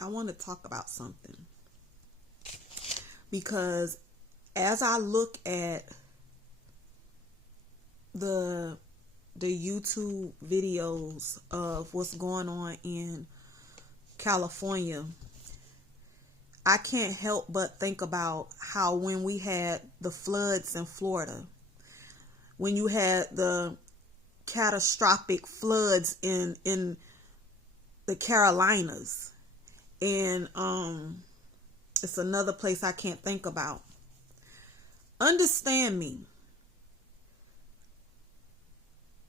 I want to talk about something, because as I look at the YouTube videos of what's going on in California, I can't help but think about how when we had the floods in Florida, when you had the catastrophic floods in the Carolinas, and it's another place I can't think about. Understand me.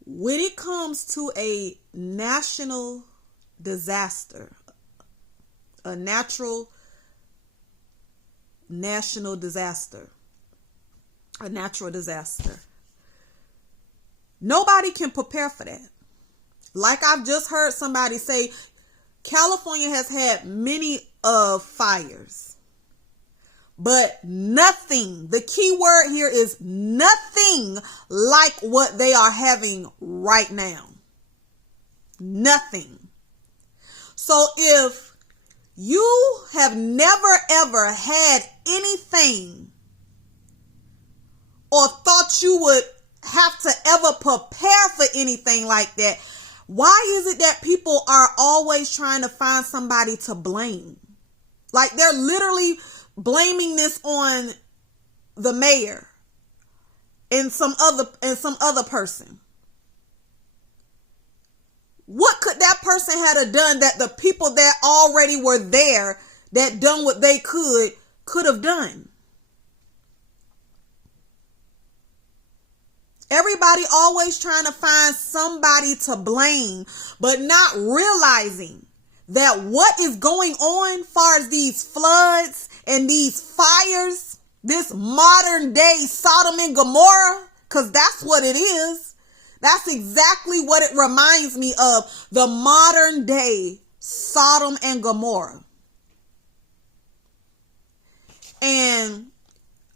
When it comes to a national disaster, a natural disaster, nobody can prepare for that. Like I've just heard somebody say, California has had many fires, but nothing, the key word here is nothing like what they are having right now. Nothing. So if you have never ever had anything or thought you would have to ever prepare for anything like that, why is it that people are always trying to find somebody to blame? Like they're literally blaming this on the mayor and some other person. What could that person have done that the people that already were there, that done what they could have done? Everybody always trying to find somebody to blame, but not realizing that what is going on as far as these floods and these fires, this modern day Sodom and Gomorrah, because that's what it is. That's exactly what it reminds me of, the modern day Sodom and Gomorrah. And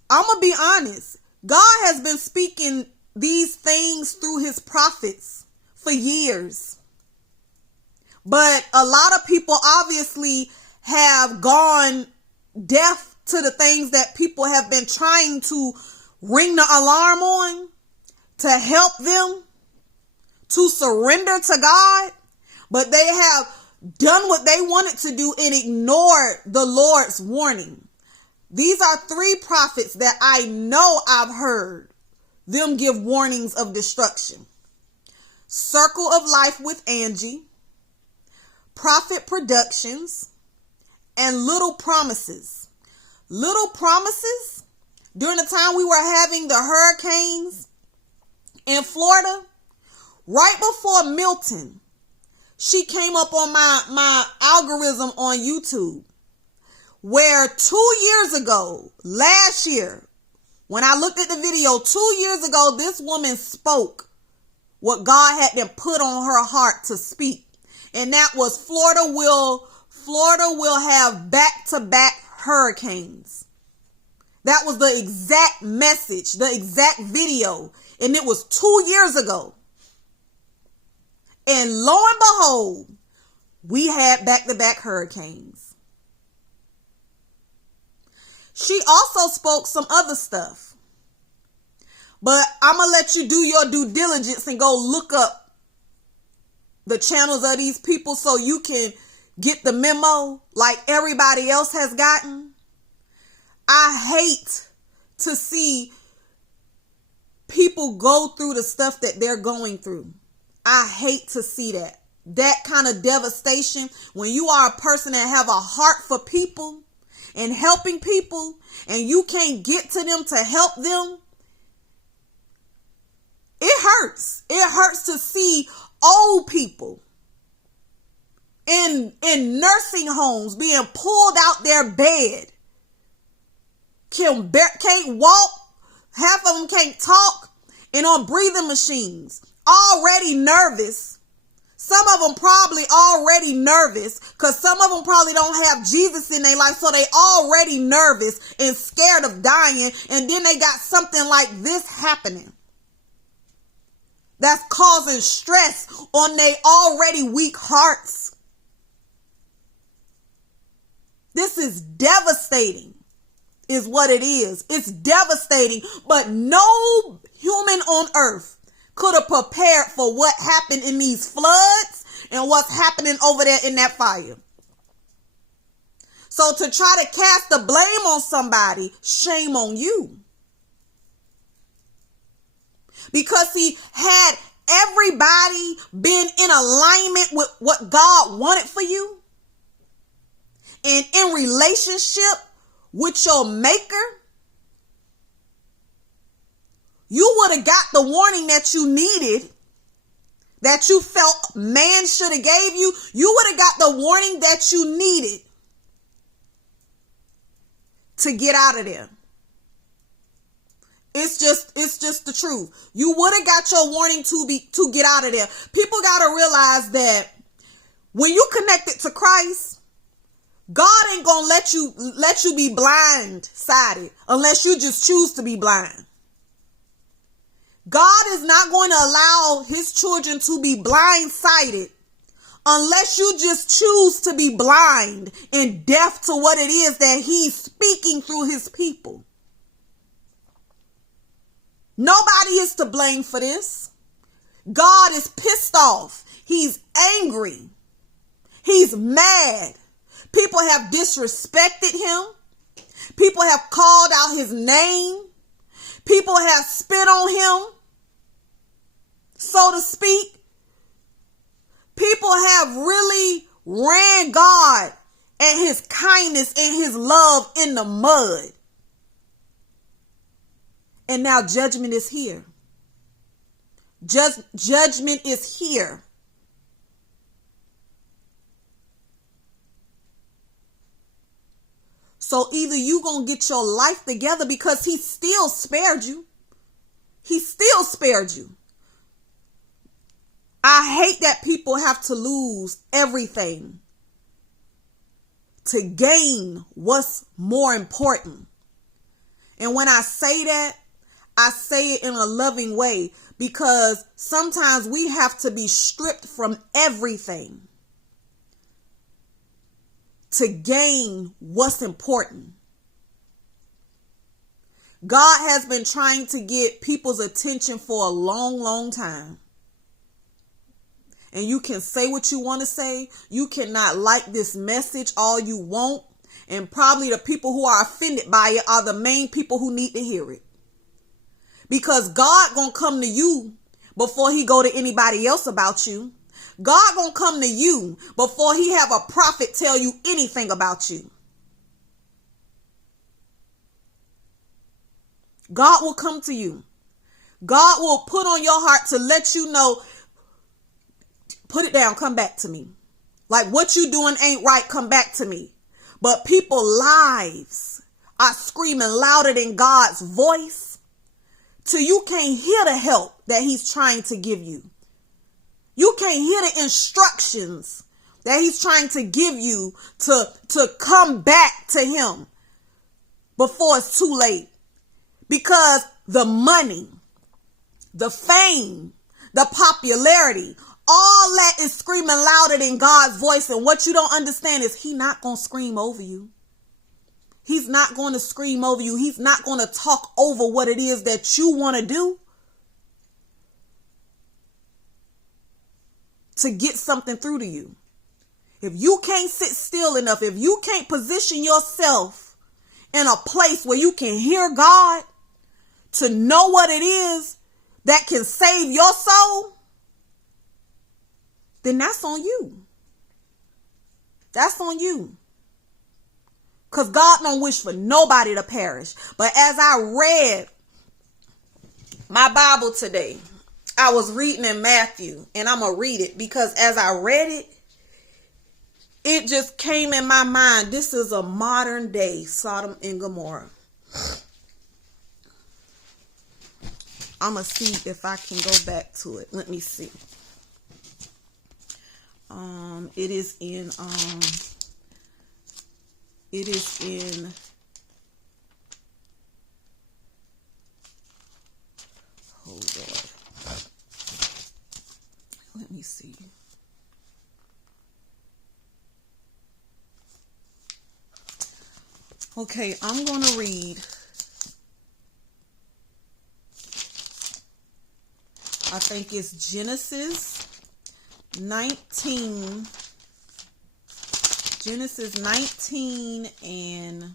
I'm going to be honest, God has been speaking these things through his prophets for years. But a lot of people obviously have gone deaf to the things that people have been trying to ring the alarm on to help them to surrender to God. But they have done what they wanted to do and ignored the Lord's warning. These are 3 prophets that I know I've heard them give warnings of destruction. Circle of Life with Angie, Prophet Productions, and Little Promises. Little Promises, during the time we were having the hurricanes in Florida, right before Milton, she came up on my algorithm on YouTube, where 2 years ago, last year, when I looked at the video 2 years ago, this woman spoke what God had them put on her heart to speak. And that was Florida will have back-to-back hurricanes. That was the exact message, the exact video. And it was 2 years ago. And lo and behold, we had back-to-back hurricanes. She also spoke some other stuff. But I'm going to let you do your due diligence and go look up the channels of these people so you can get the memo like everybody else has gotten. I hate to see people go through the stuff that they're going through. I hate to see that. That kind of devastation, when you are a person that have a heart for people and helping people, and you can't get to them to help them, it hurts. It hurts to see old people in nursing homes being pulled out their bed, can't walk, half of them can't talk, and on breathing machines, already nervous. Some of them probably already nervous because some of them probably don't have Jesus in their life. So they already nervous and scared of dying. And then they got something like this happening that's causing stress on their already weak hearts. is devastating, is what it is. It's devastating, but no human on earth could have prepared for what happened in these floods and what's happening over there in that fire. So to try to cast the blame on somebody, shame on you. Because see, had everybody been in alignment with what God wanted for you and in relationship with your maker, you would have got the warning that you needed, that you felt man should have gave you. You would have got the warning that you needed to get out of there. It's just the truth. You would have got your warning to get out of there. People got to realize that when you connected to Christ, God ain't gonna let you be blindsided unless you just choose to be blind. God is not going to allow his children to be blindsided unless you just choose to be blind and deaf to what it is that he's speaking through his people. Nobody is to blame for this. God is pissed off. He's angry. He's mad. People have disrespected him. People have called out his name. People have spit on him, so to speak. People have really ran God and his kindness and his love in the mud. And now judgment is here. Judgment is here. So either you gonna get your life together, because he still spared you. He still spared you. I hate that people have to lose everything to gain what's more important. And when I say that, I say it in a loving way, because sometimes we have to be stripped from everything to gain what's important. God has been trying to get people's attention for a long, long time. And you can say what you want to say. You cannot like this message all you want. And probably the people who are offended by it are the main people who need to hear it. Because God gonna come to you before he go to anybody else about you. God gonna come to you before he have a prophet tell you anything about you. God will come to you. God will put on your heart to let you know, put it down, come back to me. Like, what you doing ain't right, come back to me. But people's lives are screaming louder than God's voice, till you can't hear the help that he's trying to give you. You can't hear the instructions that he's trying to give you to come back to him before it's too late. Because the money, the fame, the popularity, all that is screaming louder than God's voice. And what you don't understand is he's not going to scream over you. He's not going to scream over you. He's not going to talk over what it is that you want to do to get something through to you. If you can't sit still enough, if you can't position yourself in a place where you can hear God to know what it is that can save your soul, then that's on you. That's on you. Because God don't wish for nobody to perish. But as I read my Bible today, I was reading in Matthew, and I'm going to read it because as I read it, it just came in my mind. This is a modern day Sodom and Gomorrah. I'm going to see if I can go back to it. Let me see. It is in, hold on. Let me see. Okay, I'm going to read. I think it's Genesis 19. Genesis 19 and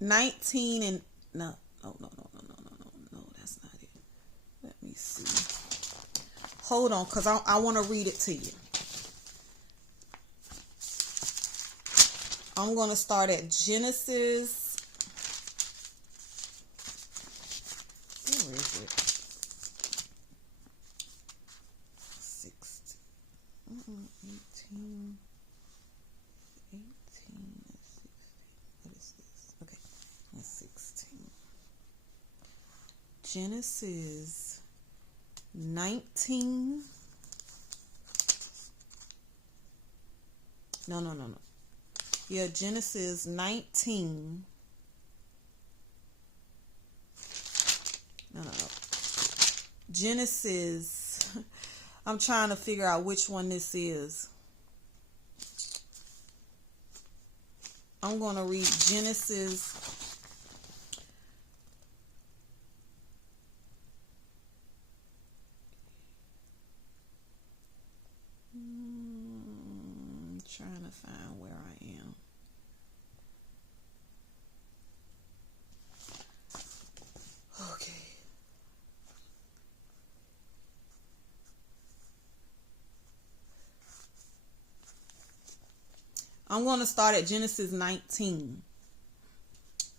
19 and no, that's not it. Let me see. Hold on, because I want to read it to you. I'm going to start at Genesis. Where is it? 16. 18. 18. 16. What is this? Okay. That's 16. Genesis 19. No. Yeah, Genesis 19. No. Genesis. I'm trying to figure out which one this is. I'm going to read Genesis. Trying to find where I am. Okay. I'm going to start at Genesis 19.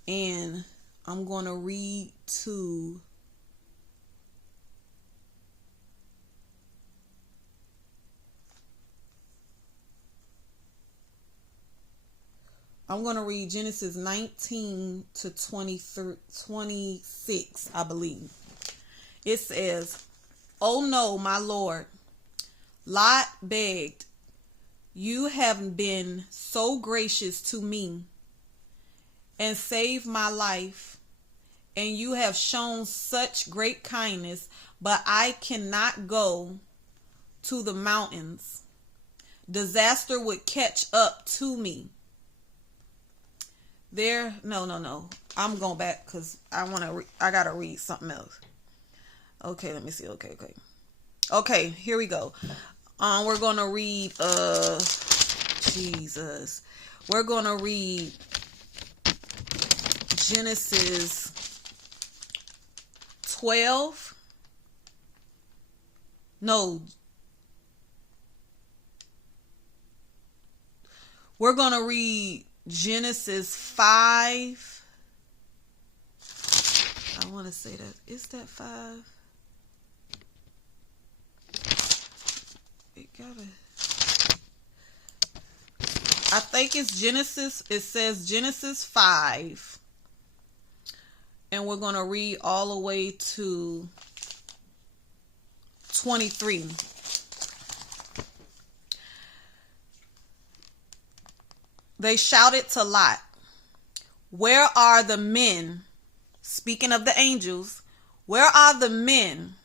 And I'm going to read to Genesis 19 to 26, I believe. It says, "Oh no, my Lord, Lot begged, you have been so gracious to me and saved my life, and you have shown such great kindness, but I cannot go to the mountains. Disaster would catch up to me." No. I'm going back because I gotta read something else. Okay, let me see. Okay, here we go. We're gonna read Jesus. We're gonna read Genesis 12. No. We're gonna read Genesis 5. I want to say that. Is that 5? I think it's Genesis. It says Genesis 5. And we're going to read all the way to 23. They shouted to Lot, "Where are the men?" Speaking of the angels, "Where are the men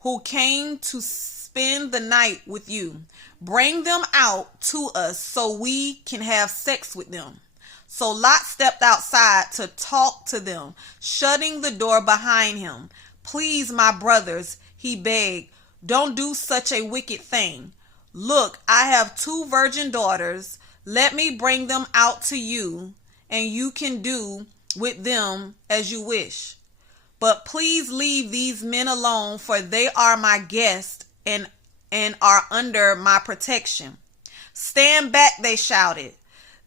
who came to spend the night with you? Bring them out to us so we can have sex with them." So Lot stepped outside to talk to them, shutting the door behind him. "Please, my brothers," he begged, "don't do such a wicked thing. Look, I have 2 virgin daughters. Let me bring them out to you, and you can do with them as you wish. But please leave these men alone, for they are my guests and are under my protection." "Stand back," they shouted.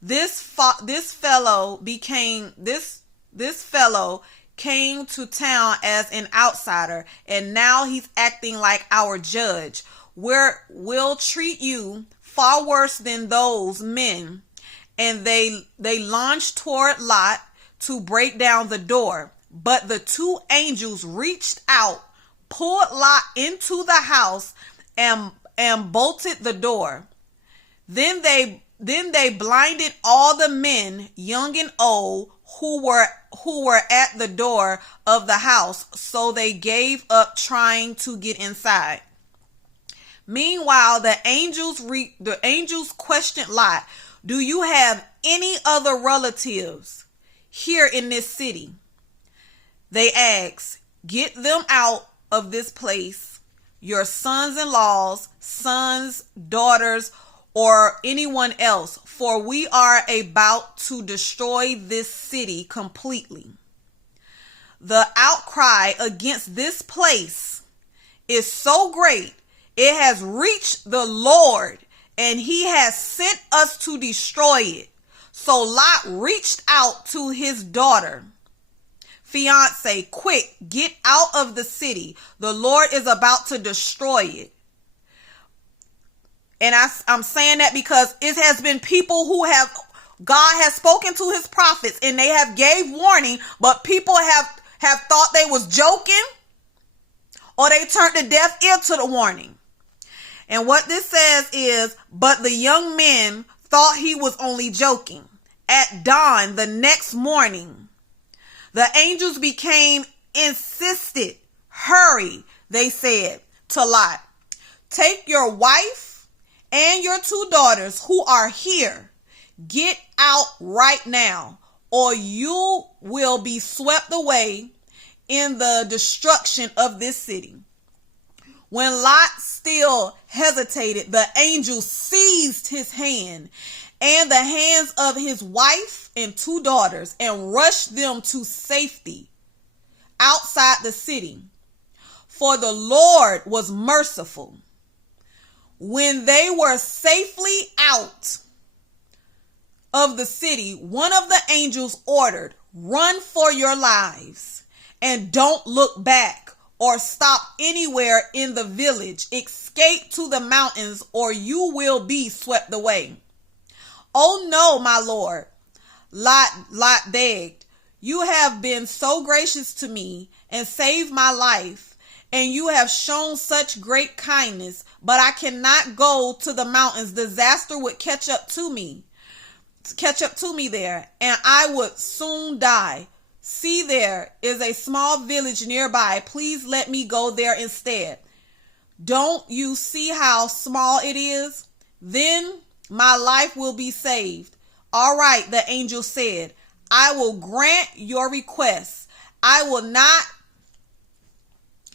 This fellow came to town as an outsider, and now he's acting like our judge. We'll treat you far worse than those men." And they launched toward Lot to break down the door. But the 2 angels reached out, pulled Lot into the house, and bolted the door. Then they blinded all the men, young and old, who were at the door of the house, so they gave up trying to get inside. Meanwhile, the angels questioned Lot, "Do you have any other relatives here in this city?" They asked, "Get them out of this place, your sons-in-laws, sons, daughters, or anyone else, for we are about to destroy this city completely." The outcry against this place is so great, it has reached the Lord, and he has sent us to destroy it. So Lot reached out to his daughter, fiance, "Quick, get out of the city. The Lord is about to destroy it." And I'm saying that because it has been people who God has spoken to his prophets and they have gave warning, but people have thought they was joking, or they turned a deaf ear to the warning. And what this says is, but the young men thought he was only joking. At dawn the next morning, the angels became insistent. "Hurry," they said to Lot. "Take your wife and your 2 daughters who are here. Get out right now, or you will be swept away in the destruction of this city." When Lot still hesitated, the angel seized his hand and the hands of his wife and 2 daughters and rushed them to safety outside the city. For the Lord was merciful. When they were safely out of the city, one of the angels ordered, "Run for your lives and don't look back or stop anywhere in the village. Escape to the mountains or you will be swept away." "Oh no, my lord," Lot begged. "You have been so gracious to me and saved my life, and you have shown such great kindness, but I cannot go to the mountains. Disaster would catch up to me there, and I would soon die. See, there is a small village nearby. Please let me go there instead. Don't you see how small it is? Then my life will be saved." "All right," the angel said, "I will grant your request. I will not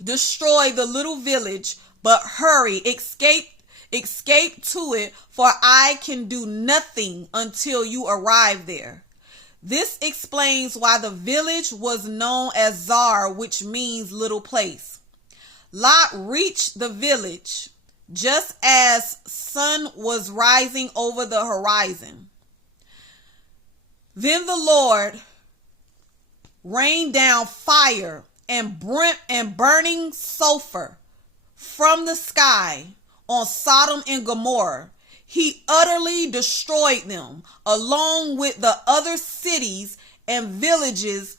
destroy the little village, but hurry, escape to it, for I can do nothing until you arrive there." This explains why the village was known as Zar, which means little place. Lot reached the village just as sun was rising over the horizon. Then the Lord rained down fire and burning sulfur from the sky on Sodom and Gomorrah. He utterly destroyed them, along with the other cities and villages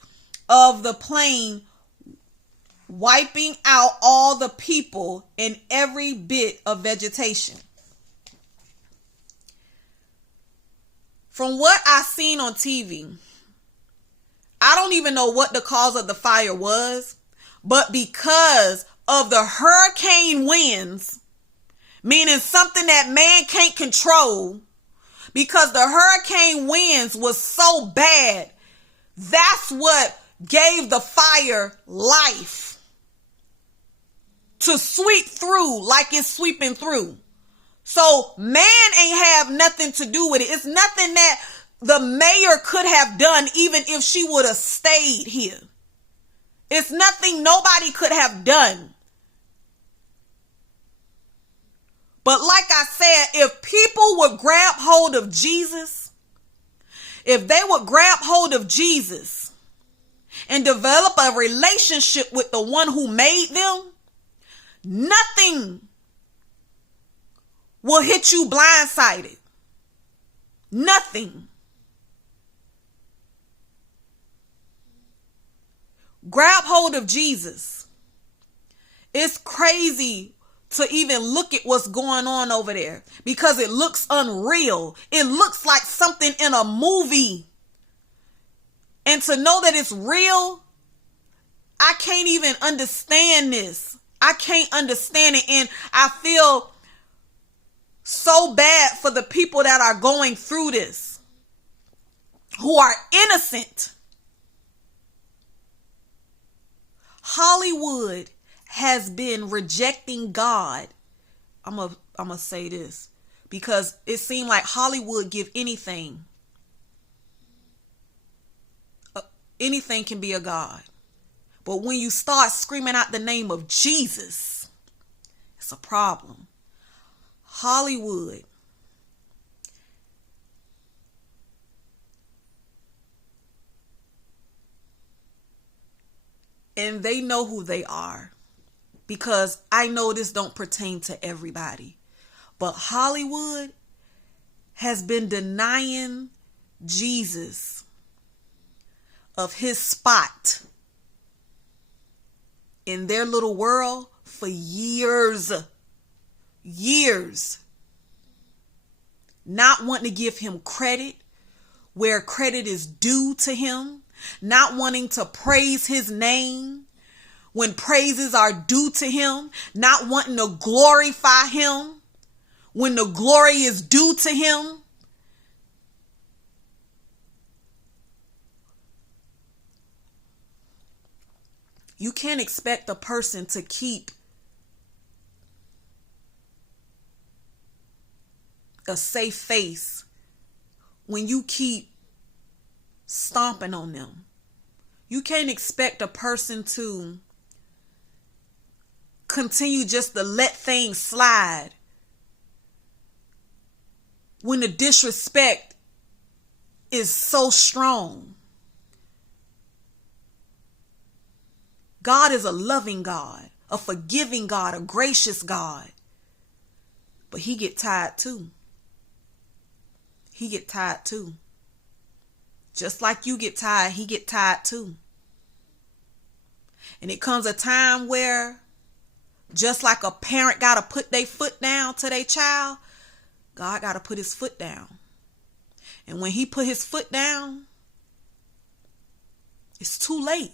of the plain, wiping out all the people and every bit of vegetation. From what I seen on TV, I don't even know what the cause of the fire was, but because of the hurricane winds, meaning something that man can't control, because the hurricane winds was so bad, that's what gave the fire life to sweep through like it's sweeping through. So man ain't have nothing to do with it. It's nothing that the mayor could have done even if she would have stayed here. It's nothing nobody could have done. But like I said, if people would grab hold of Jesus, if they would grab hold of Jesus and develop a relationship with the one who made them, nothing will hit you blindsided. Nothing. Grab hold of Jesus. It's crazy to even look at what's going on over there because it looks unreal. It looks like something in a movie. And to know that it's real, I can't even understand this. I can't understand it. And I feel so bad for the people that are going through this, who are innocent. Hollywood has been rejecting God. I'm gonna say this because it seemed like Hollywood give anything. Anything can be a God. But when you start screaming out the name of Jesus, it's a problem. Hollywood and they know who they are, because I know this don't pertain to everybody, but Hollywood has been denying Jesus of his spot in their little world for years. Not wanting to give him credit where credit is due to him, not wanting to praise his name when praises are due to him, not wanting to glorify him when the glory is due to him. You can't expect a person to keep a safe face when you keep stomping on them. You can't expect a person to continue just to let things slide when the disrespect is so strong. God is a loving God, a forgiving God, a gracious God. But he get tired too. He get tired too. Just like you get tired, he get tired too. And it comes a time where, just like a parent got to put their foot down to their child, God got to put his foot down. And when he put his foot down, it's too late.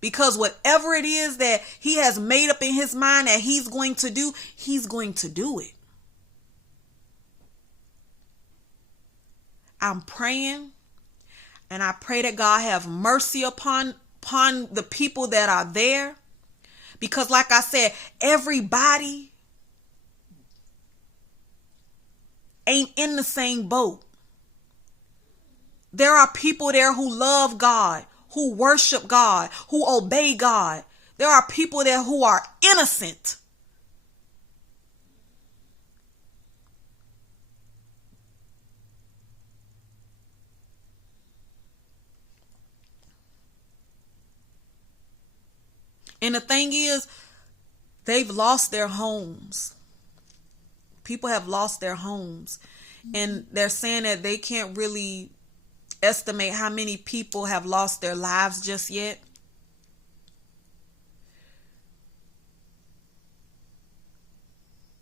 Because whatever it is that he has made up in his mind that he's going to do, he's going to do it. I'm praying, and I pray that God have mercy upon the people that are there. Because like I said, everybody ain't in the same boat. There are people there who love God, who worship God, who obey God. There are people there who are innocent. And the thing is, they've lost their homes. People have lost their homes. And they're saying that they can't really estimate how many people have lost their lives just yet.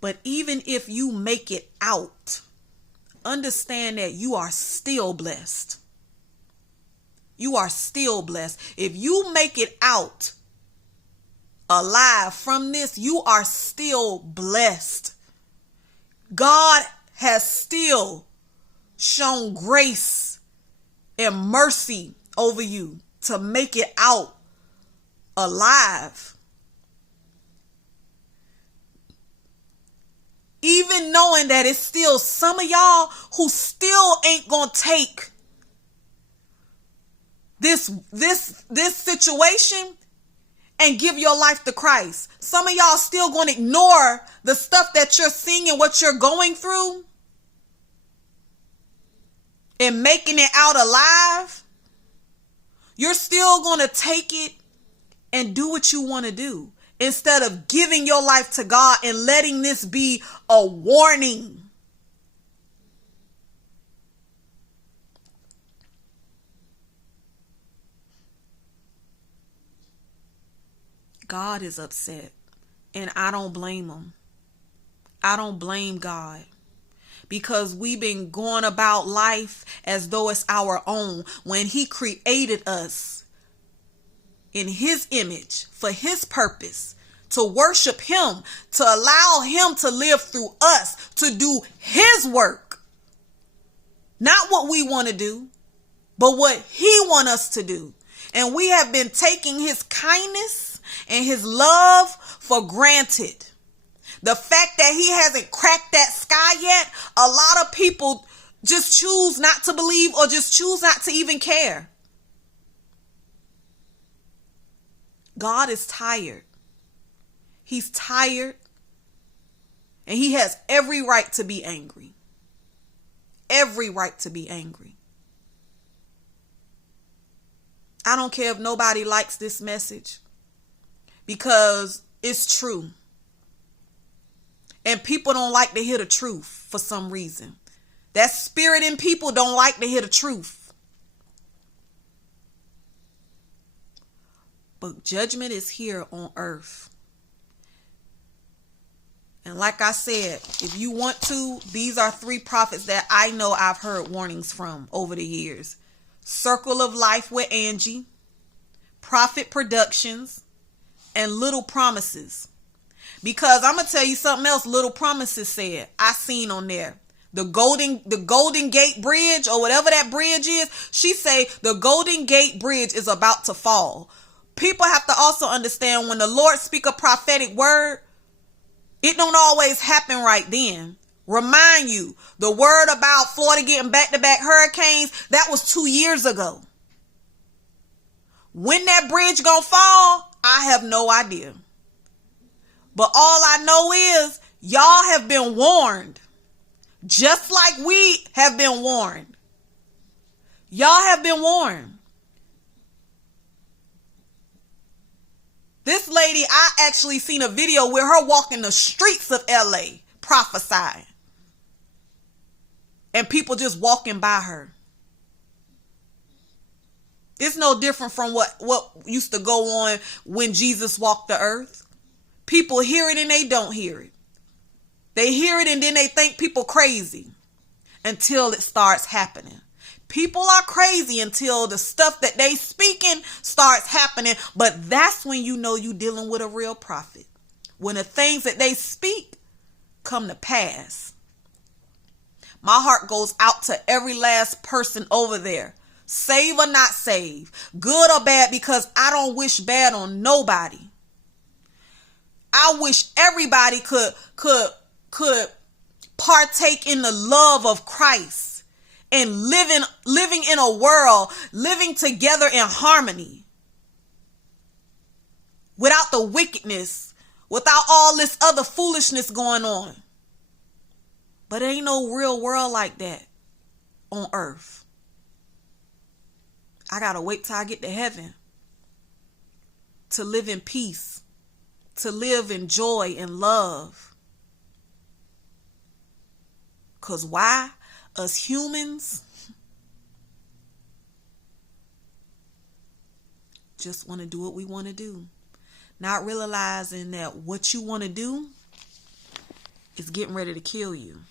But even if you make it out, understand that you are still blessed. You are still blessed. If you make it out alive from this, you are still blessed. God has still shown grace and mercy over you to make it out alive. Even knowing that it's still some of y'all who still ain't gonna take this situation and give your life to Christ. Some of y'all still going to ignore the stuff that you're seeing and what you're going through and making it out alive. You're still going to take it and do what you want to do instead of giving your life to God and letting this be a warning. God is upset, and I don't blame him. I don't blame God, because we've been going about life as though it's our own when he created us in his image for his purpose to worship him, to allow him to live through us, to do his work. Not what we want to do, but what he wants us to do. And we have been taking his kindness and his love for granted. The fact that he hasn't cracked that sky yet, a lot of people just choose not to believe or just choose not to even care. God is tired. He's tired. And he has every right to be angry. Every right to be angry. I don't care if nobody likes this message, because it's true. And people don't like to hear the truth for some reason. That spirit in people don't like to hear the truth. But judgment is here on earth. And like I said, if you want to, these are 3 prophets that I know I've heard warnings from over the years. Circle of Life with Angie, Prophet Productions, and Little Promises. Because I'm going to tell you something else Little Promises said. I seen on there. The Golden Gate Bridge, or whatever that bridge is. She say the Golden Gate Bridge is about to fall. People have to also understand, when the Lord speak a prophetic word, it don't always happen right then. Remind you, the word about Florida getting back-to-back hurricanes, that was 2 years ago. When that bridge gonna fall, I have no idea. But all I know is y'all have been warned. Just like we have been warned. Y'all have been warned. This lady, I actually seen a video with her walking the streets of LA prophesying. And people just walking by her. It's no different from what used to go on when Jesus walked the earth. People hear it and they don't hear it. They hear it and then they think people crazy until it starts happening. People are crazy until the stuff that they speaking starts happening. But that's when you know you dealing with a real prophet. When the things that they speak come to pass. My heart goes out to every last person over there. Save or not save. Good or bad, because I don't wish bad on nobody. I wish everybody could partake in the love of Christ. And living in a world, living together in harmony. Without the wickedness, without all this other foolishness going on. But there ain't no real world like that on earth. I gotta wait till I get to heaven to live in peace, to live in joy and love. 'Cause why? Us humans just want to do what we want to do. Not realizing that what you want to do is getting ready to kill you.